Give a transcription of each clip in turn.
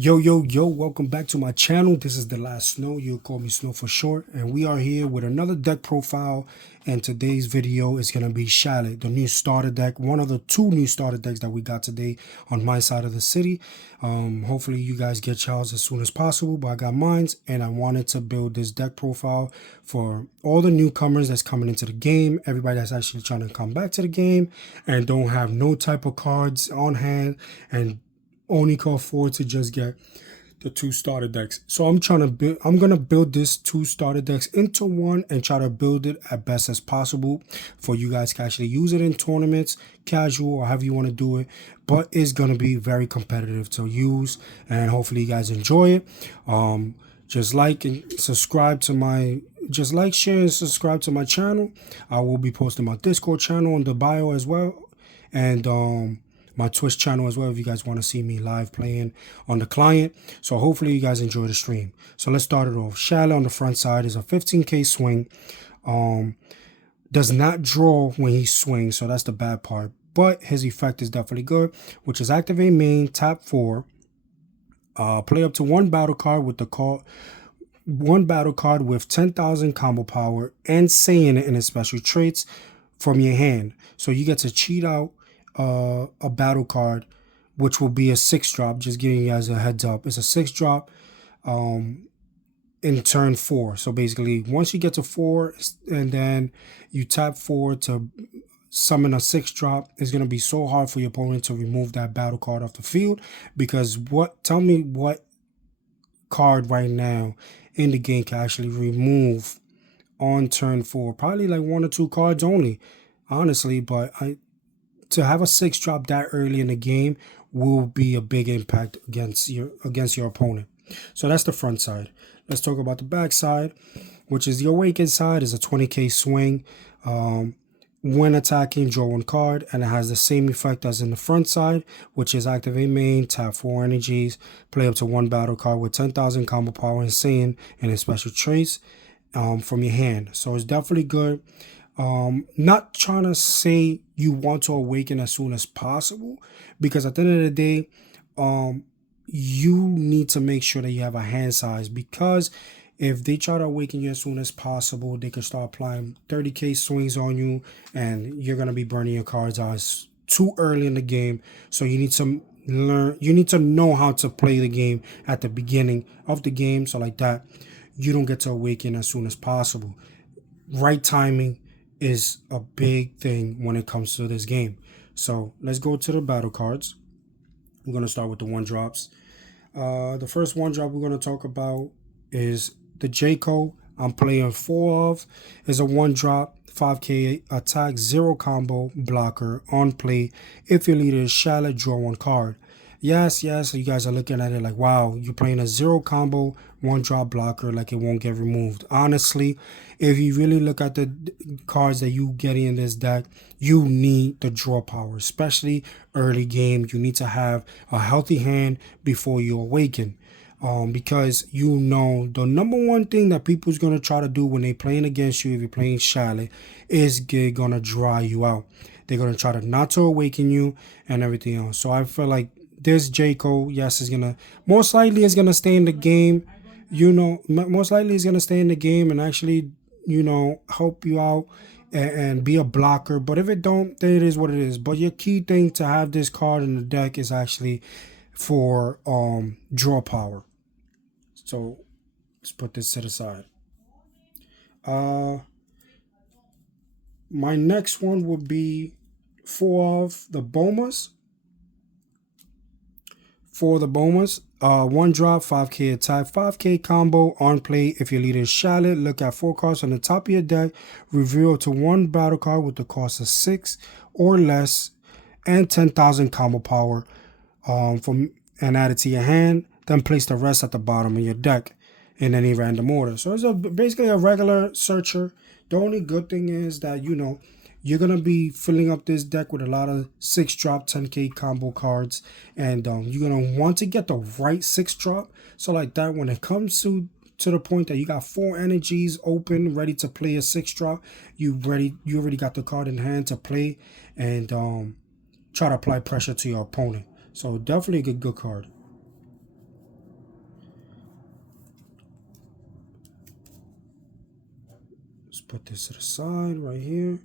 Yo, welcome back to my channel. This is The Last Snow. You call me Snow for short. And we are here with another deck profile. And today's video is going to be Shallot, the new starter deck. One of the two new starter decks that we got today on my side of the city. Hopefully you guys get yours as soon as possible. But I got mines and I wanted to build this deck profile for all the newcomers that's coming into the game. Everybody that's actually trying to come back to the game and don't have no type of cards on hand and only can afford to just get the two starter decks. So I'm gonna build this two starter decks into one and try to build it as best as possible for you guys to actually use it in tournaments, casual, or however you want to do it. But it's gonna be very competitive to use, and hopefully you guys enjoy it. Just like and subscribe to my share and subscribe to my channel. I will be posting my Discord channel in the bio as well, and my Twitch channel as well if you guys want to see me live playing on the client. So hopefully you guys enjoy the stream. So let's start it off. Shallot on the front side is a 15k swing. Does not draw when he swings, so that's the bad part. But his effect is definitely good, which is activate main, tap 4. Play up to one battle card with one battle card with 10,000 combo power and saying it in his special traits from your hand. So you get to cheat out a battle card, which will be a 6-drop. Just giving you guys a heads up. It's a 6-drop in turn 4. So basically, once you get to 4 and then you tap 4 to summon a 6-drop, it's going to be so hard for your opponent to remove that battle card off the field. Because tell me what card right now in the game can actually remove on turn 4? Probably like 1 or 2 cards only, honestly. But to have a 6-drop that early in the game will be a big impact against your opponent. So that's the front side. Let's talk about the back side, which is the awakened side. Is a 20k swing. When attacking, draw 1 card, and it has the same effect as in the front side, which is activate main, tap 4 energies, play up to 1 battle card with 10,000 combo power and saying and his special traits from your hand. So it's definitely good. Not trying to say you want to awaken as soon as possible, because at the end of the day, you need to make sure that you have a hand size, because if they try to awaken you as soon as possible, they can start applying 30k swings on you, and you're going to be burning your cards out too early in the game. So you need to know how to play the game at the beginning of the game, so like that you don't get to awaken as soon as possible. Right timing is a big thing when it comes to this game. So let's go to the battle cards. We're going to start with the 1-drops. The first 1-drop we're going to talk about is the Jaco. I'm playing 4 of. Is a 1-drop, 5k attack, 0 combo blocker on play. If your leader is Shallot, draw 1 card. Yes, you guys are looking at it like, wow, you're playing a 0 combo 1-drop blocker, like it won't get removed. Honestly, if you really look at the cards that you get in this deck, you need the draw power, especially early game. You need to have a healthy hand before you awaken. Because you know the number one thing that people's going to try to do when they're playing against you, if you're playing Shallot, is they're going to dry you out. They're going to try to not to awaken you and everything else. So I feel like this Jaco, yes, is gonna most likely is gonna stay in the game. Most likely is gonna stay in the game and actually, help you out and be a blocker. But if it don't, then it is what it is. But your key thing to have this card in the deck is actually for draw power. So let's put this to the side. My next one would be 4 of the Bomas. For the Bomas, 1-drop, 5k attack, 5k combo on play. If your leader is Shallot, look at 4 cards on the top of your deck, reveal to 1 battle card with the cost of 6 or less and 10,000 combo power and add it to your hand. Then place the rest at the bottom of your deck in any random order. So it's basically a regular searcher. The only good thing is that, you're going to be filling up this deck with a lot of 6-drop 10k combo cards. And you're going to want to get the right 6-drop. So like that, when it comes to the point that you got 4 energies open, ready to play a 6-drop, you already got the card in hand to play and try to apply pressure to your opponent. So definitely a good card. put this to the side right here.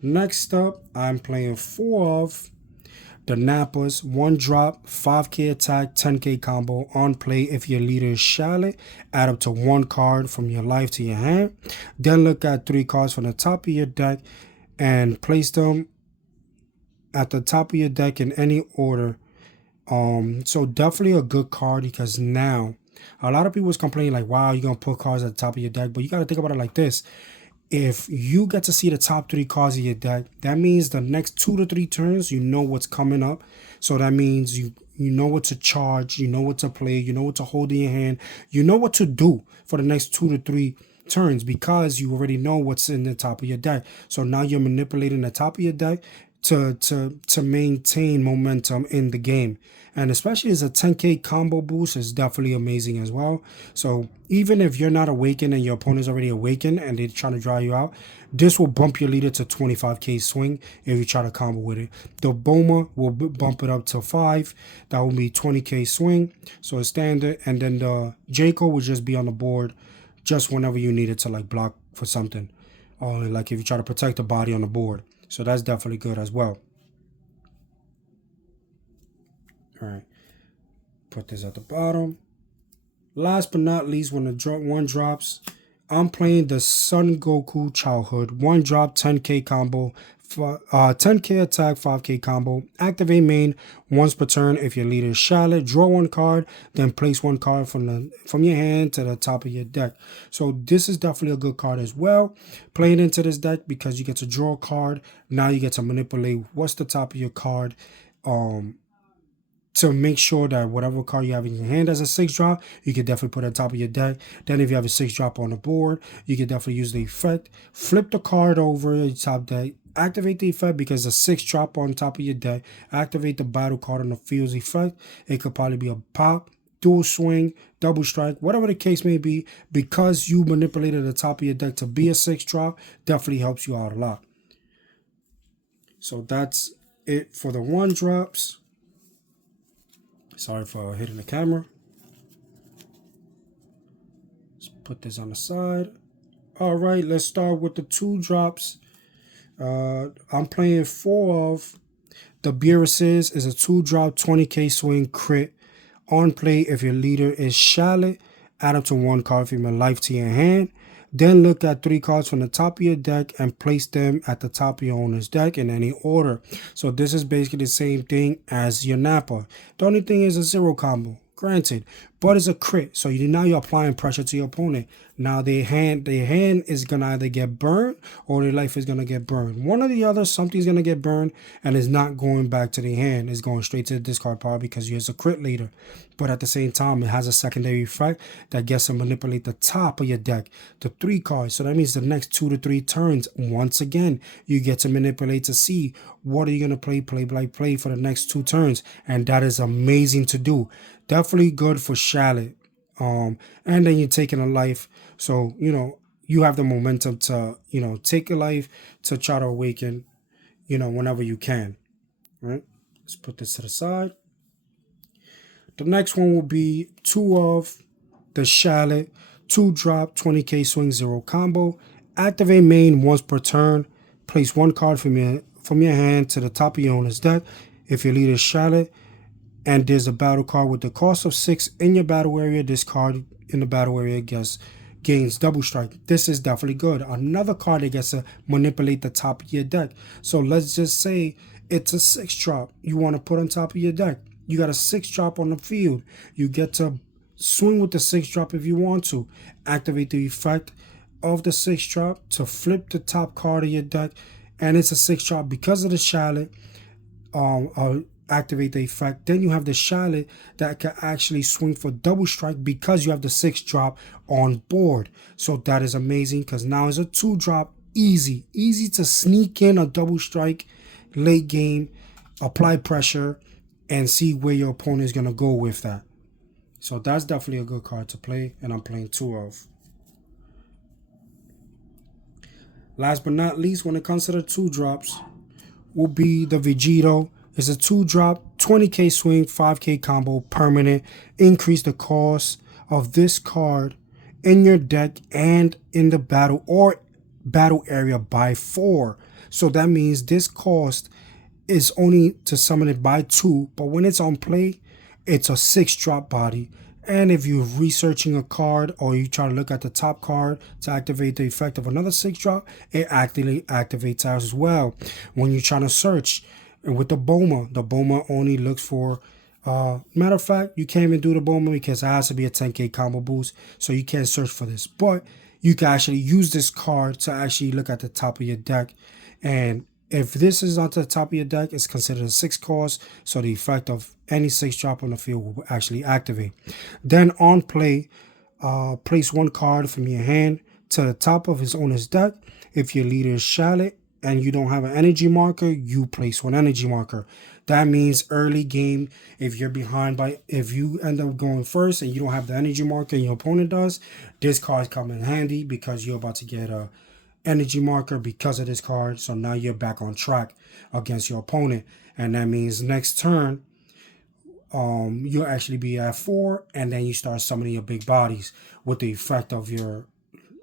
Next up, I'm playing 4 of the Nappas, 1 drop, 5k attack, 10k combo on play. If your leader is Shallot, add up to 1 card from your life to your hand. Then look at 3 cards from the top of your deck and place them at the top of your deck in any order. So definitely a good card, because now a lot of people was complaining like, wow, you're gonna put cards at the top of your deck, but you gotta think about it like this. If you get to see the top 3 cards of your deck, that means the next 2 to 3 turns, you know what's coming up. So that means you know what to charge, you know what to play, you know what to hold in your hand, you know what to do for the next 2 to 3 turns, because you already know what's in the top of your deck. So now you're manipulating the top of your deck to maintain momentum in the game. And especially as a 10k combo boost is definitely amazing as well. So even if you're not awakened and your opponent's already awakened and they're trying to draw you out, this will bump your leader to 25k swing if you try to combo with it. The Boma will bump it up to 5. That will be 20k swing. So it's standard. And then the Jaco will just be on the board just whenever you need it to like block for something. Or like if you try to protect the body on the board. So that's definitely good as well. All right, put this at the bottom. Last but not least, when the 1 drops, I'm playing the Son Goku Childhood. 1 drop, 10k combo, 10k attack, 5k combo. Activate main once per turn. If your leader is Shallot, draw 1 card, then place 1 card from your hand to the top of your deck. So this is definitely a good card as well. Playing into this deck because you get to draw a card. Now you get to manipulate what's the top of your card. To make sure that whatever card you have in your hand as a 6 drop, you can definitely put on top of your deck. Then if you have a 6 drop on the board, you can definitely use the effect. Flip the card over your top deck. Activate the effect because a 6 drop on top of your deck. Activate the battle card on the field's effect. It could probably be a pop, dual swing, double strike, whatever the case may be. Because you manipulated the top of your deck to be a 6 drop, definitely helps you out a lot. So that's it for the 1 drops. Sorry for hitting the camera. Let's put this on the side. All right, let's start with the 2 drops. I'm playing 4 of the Beerus is a 2 drop 20k swing crit on play. If your leader is Shallot, add up to 1 card from your life to your hand. Then look at 3 cards from the top of your deck and place them at the top of your owner's deck in any order. So this is basically the same thing as your Nappa. The only thing is a 0 combo, granted, but it's a crit. So now you're applying pressure to your opponent. Now their hand is gonna either get burned or their life is gonna get burned. One or the other, something's gonna get burned, and it's not going back to the hand. It's going straight to the discard pile because you're a crit leader. But at the same time, it has a secondary effect that gets to manipulate the top of your deck, the 3 cards. So that means the next 2 to 3 turns, once again, you get to manipulate to see what are you gonna play for the next 2 turns, and that is amazing to do. Definitely good for Shallot. And then you're taking a life. So, you have the momentum to, take a life to try to awaken, whenever you can. All right. Let's put this to the side. The next one will be 2 of the Shallot, 2 drop, 20k swing, 0 combo. Activate main once per turn. Place 1 card from your hand to the top of your owner's deck. If your leader is Shallot, and there's a battle card with the cost of 6 in your battle area, this card in the battle area gains double strike. This is definitely good. Another card that gets to manipulate the top of your deck. So let's just say it's a 6 drop you want to put on top of your deck. You got a 6 drop on the field. You get to swing with the 6 drop if you want to. Activate the effect of the 6 drop to flip the top card of your deck, and it's a 6 drop because of the Shallot. Activate the effect. Then you have the Shallot that can actually swing for double strike because you have the 6 drop on board. So that is amazing because now it's a 2 drop. Easy to sneak in a double strike late game, apply pressure, and see where your opponent is going to go with that. So that's definitely a good card to play, and I'm playing 2 of. Last but not least, when it comes to the 2 drops, will be the Vegito. It's a 2 drop, 20k swing, 5k combo, permanent. Increase the cost of this card in your deck and in the battle, or battle area by 4. So that means this cost is only to summon it by 2, but when it's on play, it's a 6 drop body. And if you're researching a card or you try to look at the top card to activate the effect of another 6 drop, it actually activates as well. When you're trying to search, and with the Boma only looks for matter of fact, you can't even do the Boma because it has to be a 10k combo boost, so you can't search for this. But you can actually use this card to actually look at the top of your deck. And if this is on the top of your deck, it's considered a 6 cost, so the effect of any 6 drop on the field will actually activate. Then on play, place 1 card from your hand to the top of his owner's deck. If your leader is Shallot and you don't have an energy marker, you place 1 energy marker. That means early game, if you're behind if you end up going first and you don't have the energy marker and your opponent does, this card come in handy because you're about to get a energy marker because of this card. So now you're back on track against your opponent, and that means next turn you'll actually be at 4, and then you start summoning your big bodies with the effect of your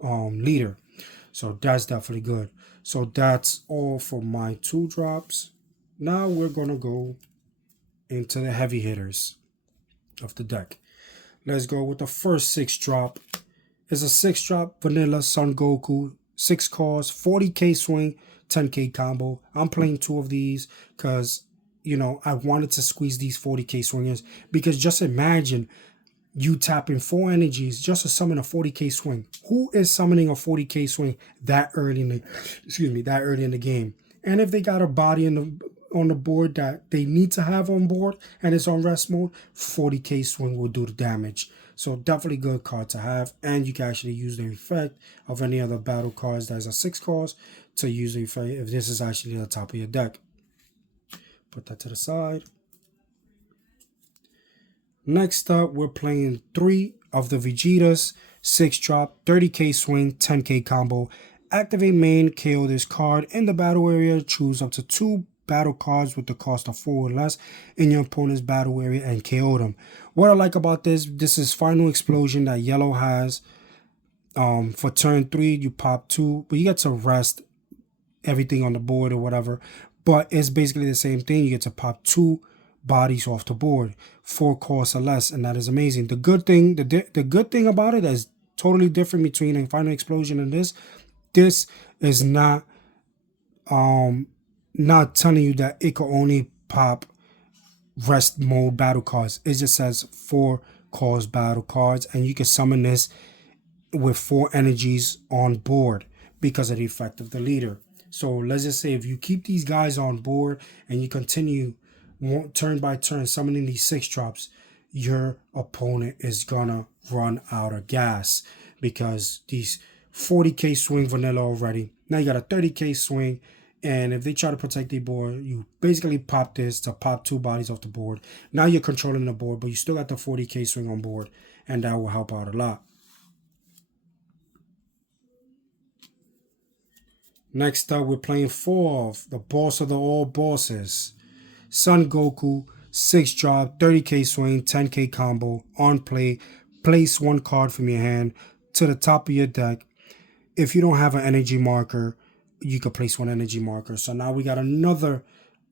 leader. So that's definitely good. So that's all for my 2 drops. Now we're gonna go into the heavy hitters of the deck. Let's go with the first 6 drop. It's a 6 drop vanilla Son Goku, 6 cost, 40k swing, 10k combo. I'm playing 2 of these because, you know, I wanted to squeeze these 40k swingers, because just imagine you tapping 4 energies just to summon a 40k swing. Who is summoning a 40k swing that early in the game? And if they got a body on the board that they need to have on board and it's on rest mode, 40k swing will do the damage. So definitely good card to have, and you can actually use the effect of any other battle cards that is a 6 cost to use the effect if this is actually at the top of your deck. Put that to the side. Next up, we're playing 3 of the Vegetas, 6 drop, 30k swing, 10k combo. Activate main, KO this card in the battle area. Choose up to 2 battle cards with the cost of 4 or less in your opponent's battle area and KO them. What I like about this is final explosion that yellow has. For turn 3, you pop 2, but you get to rest everything on the board or whatever. But it's basically the same thing. You get to pop 2 bodies off the board, 4 costs or less, and that is amazing. The good thing, the good thing about it is totally different between a final explosion and this. This is not telling you that it can only pop rest mode battle cards. It just says 4 cost battle cards, and you can summon this with 4 energies on board because of the effect of the leader. So let's just say if you keep these guys on board and you continue turn by turn summoning these 6 drops, your opponent is gonna run out of gas, because these 40k swing vanilla already. Now you got a 30k swing, and if they try to protect the board, you basically pop this to pop 2 bodies off the board. Now you're controlling the board, but you still got the 40k swing on board, and that will help out a lot. Next up, we're playing 4 of the boss of the all bosses, Son Goku, 6 drop, 30k swing, 10k combo. On play, place 1 card from your hand to the top of your deck. If you don't have an energy marker, you could place 1 energy marker. So now we got another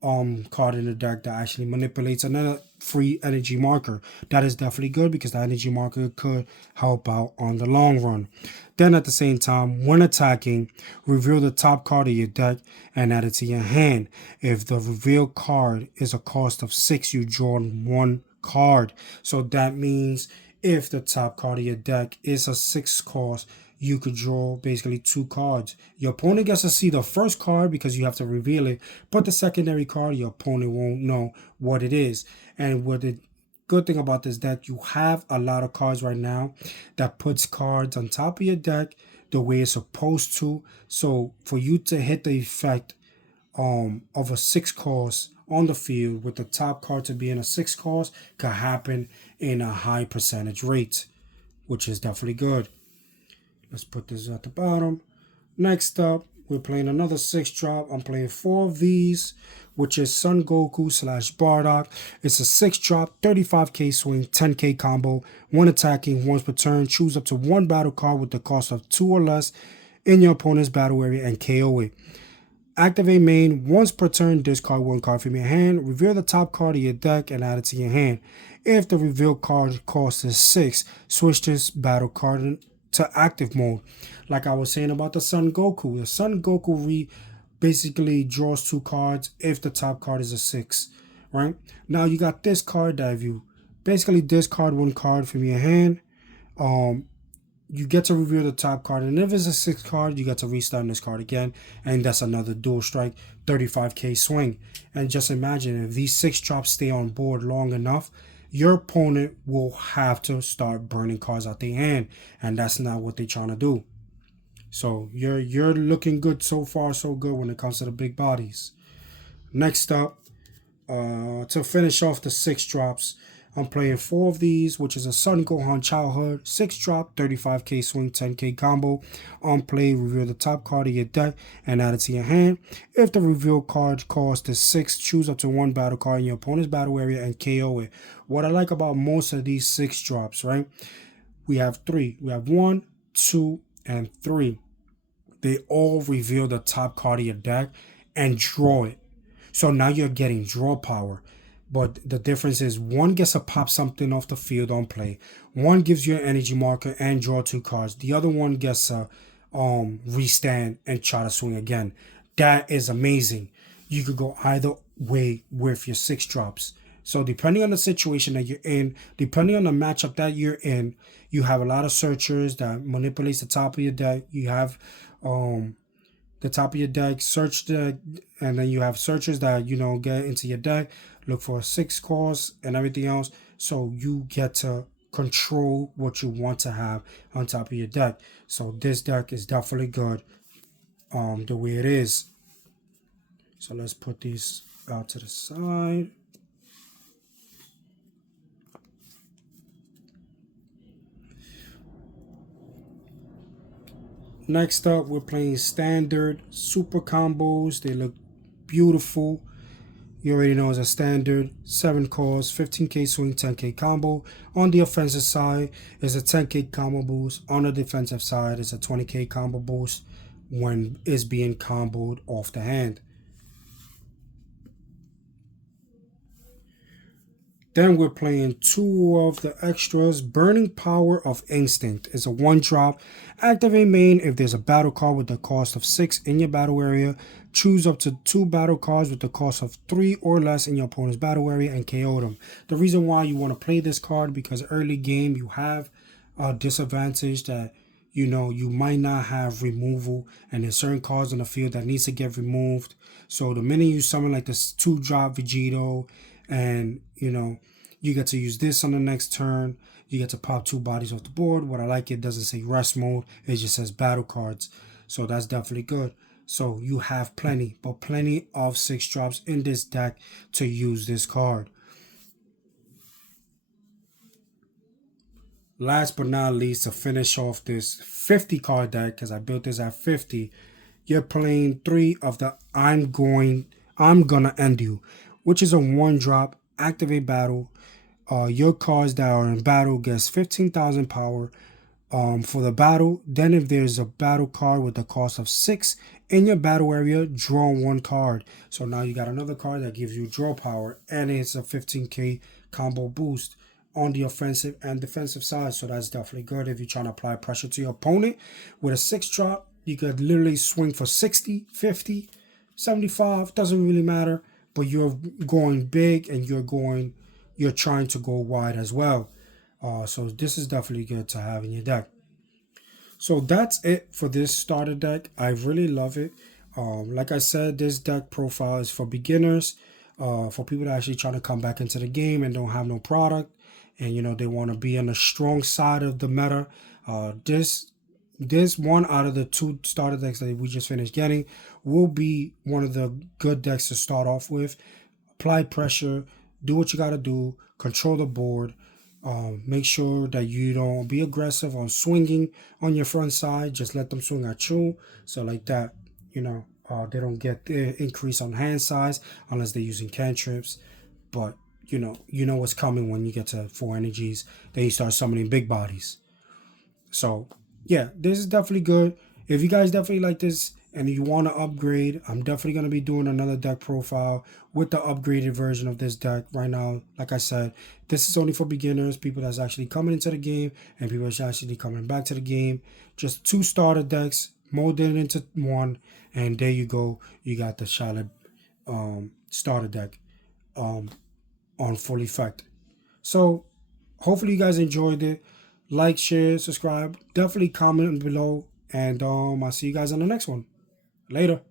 card in the deck that actually manipulates another free energy marker. That is definitely good, because the energy marker could help out on the long run. Then at the same time, when attacking, reveal the top card of your deck and add it to your hand. If the revealed card is a cost of 6, you draw 1 card. So that means if the top card of your deck is a 6 cost, you could draw basically 2 cards. Your opponent gets to see the first card because you have to reveal it, but the secondary card, your opponent won't know what it is. And what the good thing about this deck, you have a lot of cards right now that puts cards on top of your deck the way it's supposed to. So for you to hit the effect of a 6 cost on the field with the top card to be in a 6 cost could happen in a high percentage rate, which is definitely good. Let's put this at the bottom. Next up, we're playing another 6 drop. I'm playing 4 of these, which is Son Goku / Bardock. It's a 6 drop, 35k swing, 10k combo. 1 attacking once per turn. Choose up to 1 battle card with the cost of 2 or less in your opponent's battle area and KO it. Activate main. Once per turn, discard one card from your hand. Reveal the top card of your deck and add it to your hand. If the revealed card cost is 6, switch this battle card to active mode. Like I was saying about the Son Goku. The Son Goku basically draws 2 cards if the top card is a 6. Right? Now you got this card that if you basically discard one card from your hand, you get to reveal the top card, and if it's a 6 card, you get to restart this card again, and that's another dual strike 35k swing. And just imagine if these 6 drops stay on board long enough, your opponent will have to start burning cards out their hand, and that's not what they're trying to do. So you're looking good so far, so good when it comes to the big bodies. Next up, to finish off the 6 drops, I'm playing 4 of these, which is a Son Gohan Childhood, 6 drop, 35k swing, 10k combo. On play, reveal the top card of your deck and add it to your hand. If the reveal card cost is 6, choose up to 1 battle card in your opponent's battle area and KO it. What I like about most of these 6 drops, right? We have 3. We have 1, 2, and 3. They all reveal the top card of your deck and draw it. So now you're getting draw power. But the difference is one gets to pop something off the field on play. One gives you an energy marker and draw 2 cards. The other one gets to restand and try to swing again. That is amazing. You could go either way with your 6 drops. So depending on the situation that you're in, depending on the matchup that you're in, you have a lot of searchers that manipulates the top of your deck. You have the top of your deck, search deck, and then you have searchers that, get into your deck, look for 6 costs and everything else. So you get to control what you want to have on top of your deck. So this deck is definitely good the way it is. So let's put these out to the side. Next up, we're playing standard super combos. They look beautiful. You already know it's a standard 7 calls, 15k swing, 10k combo. On the offensive side is a 10k combo boost. On the defensive side is a 20k combo boost when it's being comboed off the hand. Then we're playing 2 of the extras. Burning Power of Instinct is a 1 drop. Activate main if there's a battle card with the cost of 6 in your battle area. Choose up to 2 battle cards with the cost of 3 or less in your opponent's battle area and KO them. The reason why you want to play this card, because early game you have a disadvantage that you might not have removal, and there's certain cards on the field that needs to get removed. So the minute you summon like this 2 drop Vegito, and you get to use this on the next turn, you get to pop 2 bodies off the board. What I like, it doesn't say rest mode, it just says battle cards. So that's definitely good. So you have plenty of 6 drops in this deck to use this card. Last but not least, to finish off this 50 card deck, because I built this at 50, you're playing 3 of the I'm Gonna End You, which is a 1 drop. Activate battle. Your cards that are in battle gets 15,000 power for the battle. Then if there's a battle card with the cost of 6 in your battle area, draw 1 card. So now you got another card that gives you draw power, and it's a 15k combo boost on the offensive and defensive side. So that's definitely good if you're trying to apply pressure to your opponent. With a 6 drop, you could literally swing for 60, 50, 75, doesn't really matter. But you're going big, and you're trying to go wide as well. So this is definitely good to have in your deck. So that's it for this starter deck. I really love it. Like I said, this deck profile is for beginners, for people that actually try to come back into the game and don't have no product, and they want to be on the strong side of the meta. This one out of the 2 starter decks that we just finished getting will be one of the good decks to start off with. Apply pressure, do what you got to do, control the board, make sure that you don't be aggressive on swinging on your front side. Just let them swing at you. So like that, they don't get the increase on hand size unless they're using cantrips. But you know what's coming when you get to 4 energies. Then you start summoning big bodies. So yeah, this is definitely good. if you guys definitely like this and you want to upgrade, I'm definitely going to be doing another deck profile with the upgraded version of this deck. Right now, like I said, this is only for beginners, people that's actually coming into the game and people that's actually coming back to the game. Just 2 starter decks molded into one, and there you go. You got the Shallot starter deck on full effect. So hopefully you guys enjoyed it. Like, share, subscribe. Definitely comment below. And I'll see you guys on the next one. Later.